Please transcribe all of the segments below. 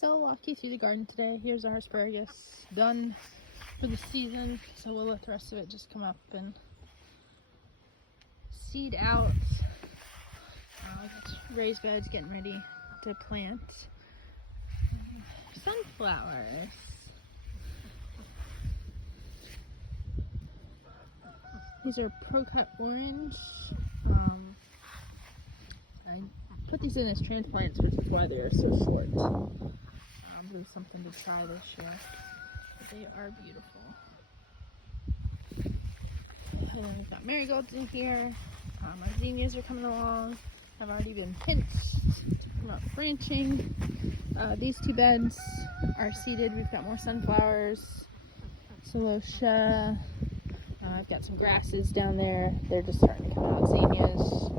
So I'll walk you through the garden today. Here's our asparagus, done for the season. So we'll let the rest of it just come up and seed out. Raised beds, getting ready to plant sunflowers. These are Pro-Cut orange. I put these in as transplants, which is why they are so short. It was something to try this year, but they are beautiful. And then we've got marigolds in here. Our zinnias are coming along. Have already been pinched to promote branching. These two beds are seeded. We've got more sunflowers, celosia. I've got some grasses down there. They're just starting to come out. Zinnias.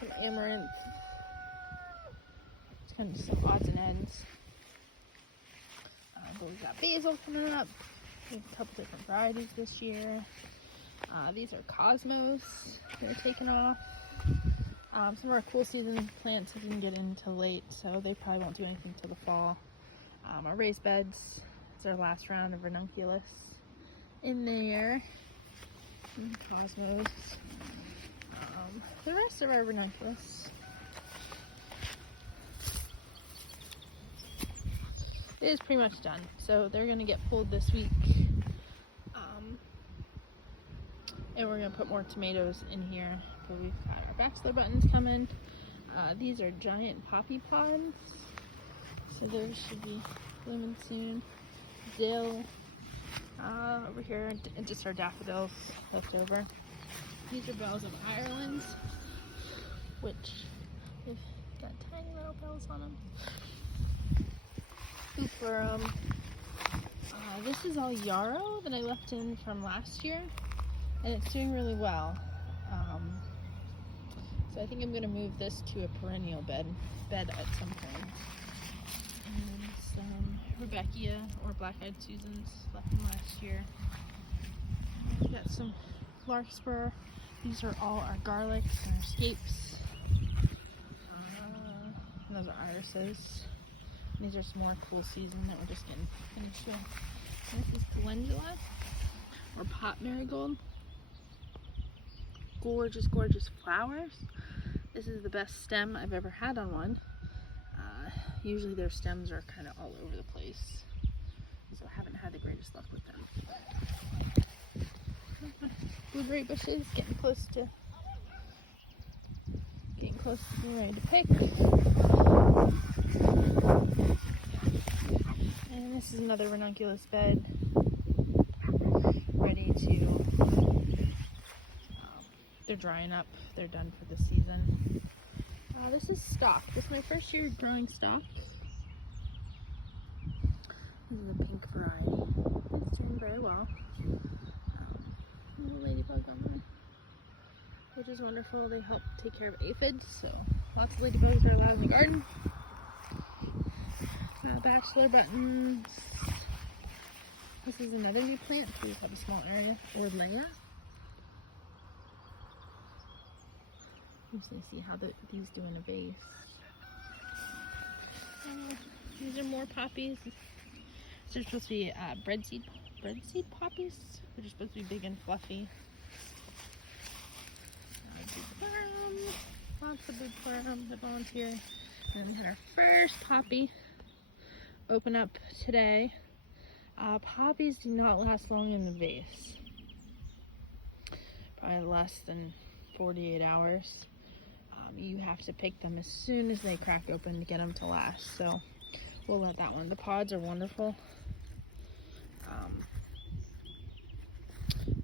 Some amaranth. It's kind of some odds and ends. But we've got basil coming up. We have a couple different varieties this year. These are cosmos. They're taking off. Some of our cool season plants didn't get in until late, so they probably won't do anything till the fall. Our raised beds. It's our last round of ranunculus in there. And cosmos. The rest of our ranunculus is pretty much done, so they're going to get pulled this week, and we're going to put more tomatoes in here. But we've got our bachelor buttons coming. These are giant poppy pods, so those should be blooming soon. Dill over here, and just our daffodils left over. These are bells of Ireland, which they've got tiny little bells on them. Hooprum. This is all yarrow that I left in from last year, and it's doing really well. So I think I'm going to move this to a perennial bed at some point. And some Rebecca or black-eyed Susans left from last year. We've got some larkspur. These are all our garlics and our scapes. And those are irises. And these are some more cool season that we're just getting finished with. And this is calendula or pot marigold. Gorgeous, gorgeous flowers. This is the best stem I've ever had on one. Usually their stems are kind of all over the place, so I haven't had the greatest luck with them. Blueberry bushes getting close to being ready to pick. And this is another ranunculus bed ready to, they're drying up, they're done for the season. This is stock. This is my first year growing stock. This is a pink variety. It's doing very well. Little ladybug on there, which is wonderful. They help take care of aphids, so lots of ladybugs are allowed in the garden. Bachelor buttons. This is another new plant. We have a small area. Orlea. Just to see how these do in a vase. These are more poppies. These are supposed to be breadseed poppies, which are supposed to be big and fluffy. Lots of big plum that volunteer. And then we had our first poppy open up today. Poppies do not last long in the vase. Probably less than 48 hours. You have to pick them as soon as they crack open to get them to last. So we'll let that one. The pods are wonderful.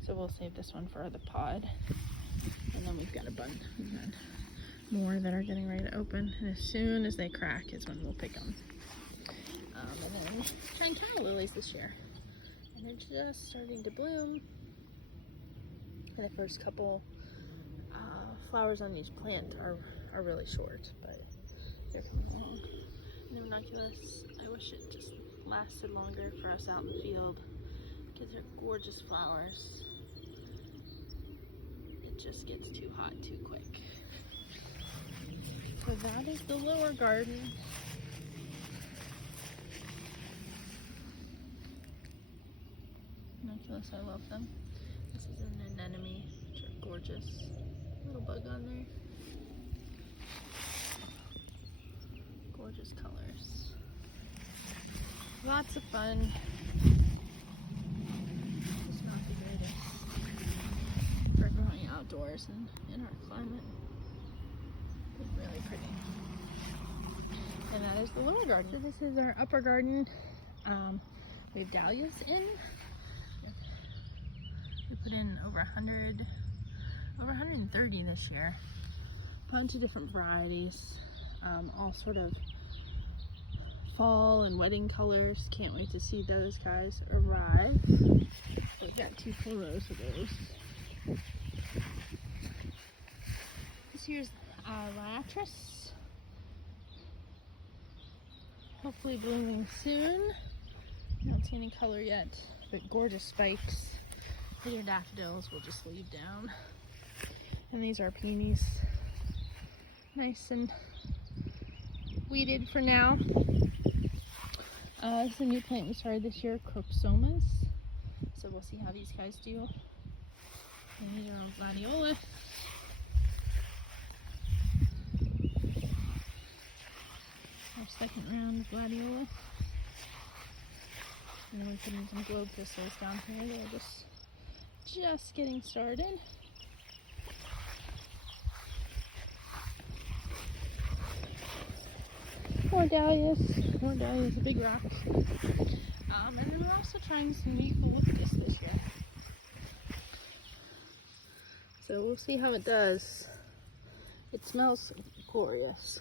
So we'll save this one for the pod. And then we've got a bunch. We've got more that are getting ready to open. And as soon as they crack is when we'll pick them. And then trying tile lilies this year. And they're just starting to bloom. And the first couple flowers on each plant are really short, but they're coming along. And the ranunculus, I wish it just lasted longer for us out in the field because they're gorgeous flowers. It just gets too hot too quick. So that is the lower garden. ranunculus, I love them. This is an anemone, which are gorgeous. Little bug on there. Gorgeous colors. Lots of fun. It's not the greatest for growing outdoors and in our climate. But really pretty. And that is the lower garden. So this is our upper garden. We have dahlias in. We put in over 130 this year. A bunch of different varieties, all sort of fall and wedding colors. Can't wait to see those guys arrive. We've got 2 full rows of those. This here's Liatris. Hopefully blooming soon. Don't see any color yet, but gorgeous spikes. Your daffodils we'll just leave down. And these are peonies. Nice and weeded for now. This is a new plant we started this year, Cropsomas. So we'll see how these guys do. And these are all gladiolus. Our second round of gladiolus. And then we're putting some globe thistles down here. They're just getting started. More dahlias, a big rock. And then we're also trying some eucalyptus this year. So we'll see how it does. It smells glorious.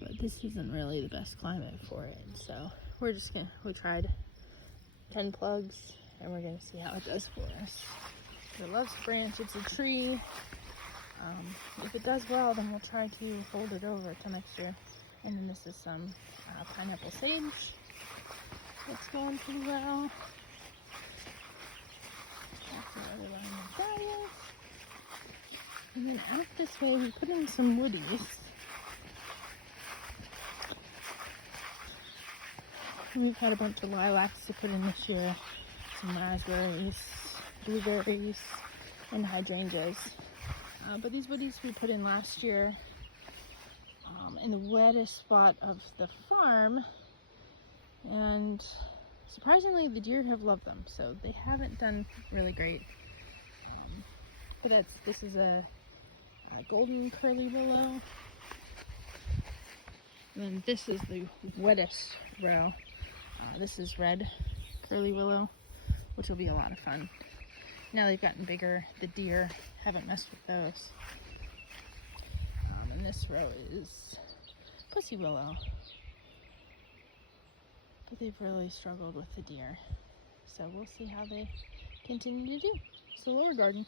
But this isn't really the best climate for it, so we tried 10 plugs and we're gonna see how it does for us. It loves to branch, it's a tree. If it does well, then we'll try to fold it over till next year. And then this is some pineapple sage. It's going pretty well. That's the other line of dahlias. And then out this way, we put in some woodies. We've had a bunch of lilacs to put in this year, some raspberries, blueberries, and hydrangeas. But these woodies we put in last year in the wettest spot of the farm, and surprisingly the deer have loved them, so they haven't done really great. But this is a golden curly willow, and then this is the wettest row. This is red curly willow, which will be a lot of fun. Now they've gotten bigger, the deer haven't messed with those. And this row is pussy willow, but they've really struggled with the deer. So we'll see how they continue to do. It's the lower garden.